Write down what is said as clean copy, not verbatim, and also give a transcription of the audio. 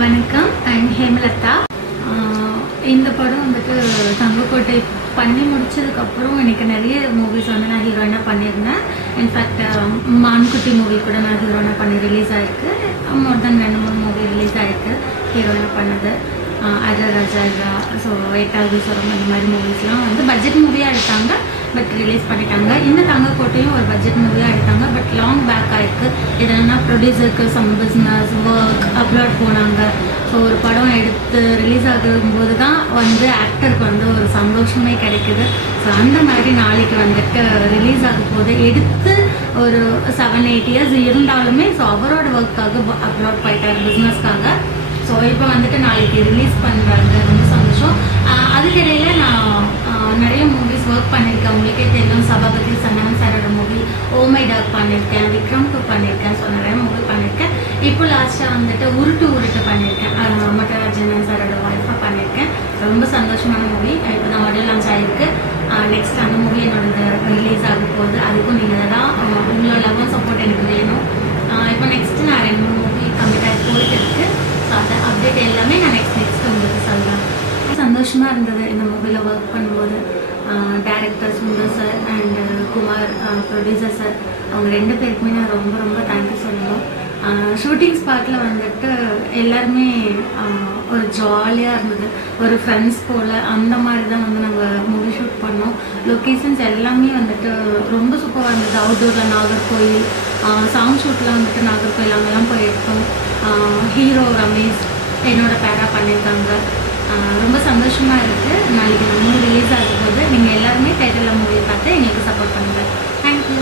வணக்கம், ஐம் ஹேமலதா. இந்த படம் வந்துட்டு தங்கக்கோட்டை பண்ணி முடிச்சதுக்கப்புறம் எனக்கு நிறைய மூவிஸ் வந்து நான் ஹீரோயினாக பண்ணியிருந்தேன். இன்ஃபேக்ட் மான்குட்டி மூவி கூட நான் ஹீரோயினாக பண்ணி ரிலீஸ் ஆகிருக்கு. மோர் தென் 2-3 மூவி ரிலீஸ் ஆகிருக்கு ஹீரோயினாக பண்ணது. அஜய் ராஜா, ஸோ எட்டாவது சுரம், இந்த மாதிரி மூவிஸ்லாம் வந்து பட்ஜெட் மூவியாக எடுத்தாங்க, பட் ரிலீஸ் பண்ணிட்டாங்க. இந்த தங்கக்கோட்டையும் ஒரு பட்ஜெட் மூவியாக எடுத்தாங்க, பட் லாங் பேக் ஆயிருக்கு. எதனா ப்ரொடியூசருக்கு சம் பிஸ்னஸ் ஒர்க் அப்ராட் போனாங்க. ஸோ ஒரு படம் எடுத்து ரிலீஸ் ஆகும்போது தான் வந்து ஆக்டருக்கு வந்து ஒரு சந்தோஷமே கிடைக்குது. ஸோ அந்த மாதிரி நாளைக்கு வந்துட்டு ரிலீஸ் ஆகும் போது எடுத்து ஒரு 7-8 இயர்ஸ் இருந்தாலுமே ஸோ அவரோட ஒர்க்காக அப்ராட் போயிட்டார் பிஸ்னஸ்க்காக. ஸோ இப்போ வந்துட்டு நாளைக்கு ரிலீஸ் பண்ணுறாங்க, ரொம்ப சந்தோஷம். அதுக்கிடையில நான் நிறைய மூவிஸ் ஒர்க் பண்ணியிருக்கேன். உங்களுக்கே தெரியும், சபாபதி சந்தானம் சாரோட மூவி ஓ மை டாக் பண்ணியிருக்கேன், விக்ரம் 2 பண்ணியிருக்கேன். ஸோ நிறைய மூவி பண்ணியிருக்கேன். இப்போ லாஸ்ட்டாக வந்துட்டு உருட்டு பண்ணியிருக்கேன், மட்டராஜன் சாரோட ஒய்ஃபாக பண்ணியிருக்கேன். ரொம்ப சந்தோஷமான மூவி. இப்போ தான் ஆடியோ லான்ச் ஆகிருக்கு. நெக்ஸ்ட் அந்த மூவி என்னோட ரிலீஸ் ஆக போகுது. அதுக்கும் நீங்கள் தான் உங்களோட லவ் சப்போர்ட் எனக்கு வேணும். இப்போ நெக்ஸ்ட் நான் 2 மூவி கம்ப்ளீட்டாக போயிட்டு இருக்கு. ஸோ அந்த அப்டேட் எல்லாமே நான் நெக்ஸ்ட் உங்களுக்கு சொல்கிறேன். சந்தோஷமாக இருந்தது இந்த மூவியில் ஒர்க் பண்ணும்போது. Director Sundar sir and Kumar producer sir, அவங்க 2 பேருக்குமே நான் ரொம்ப தேங்க்யூ சொல்லணும். ஷூட்டிங் ஸ்பாட்டில் வந்துட்டு எல்லாருமே ஒரு ஜாலியாக இருந்தது, ஒரு ஃப்ரெண்ட்ஸ் போல். அந்த மாதிரி தான் வந்து நாங்கள் மூவி ஷூட் பண்ணோம். லொக்கேஷன்ஸ் எல்லாமே வந்துட்டு ரொம்ப சூப்பராக இருந்தது. அவுட்டோரில் நாகர்கோயில், சாங் ஷூட்லாம் வந்துட்டு நாகர்கோயில் அங்கெல்லாம் போய் எடுத்தோம். ஹீரோ ரமேஷ் என்னோட பேரா பண்ணியிருக்காங்க. ரொம்ப சந்தோஷமாக இருக்குது. நாளைக்கு இந்த மூவி ரிலீஸ் ஆகும்போது நீங்கள் எல்லாருமே டைட்டில் மூவி பார்த்து எங்களுக்கு சப்போர்ட் பண்ணுங்கள். தேங்க்யூ.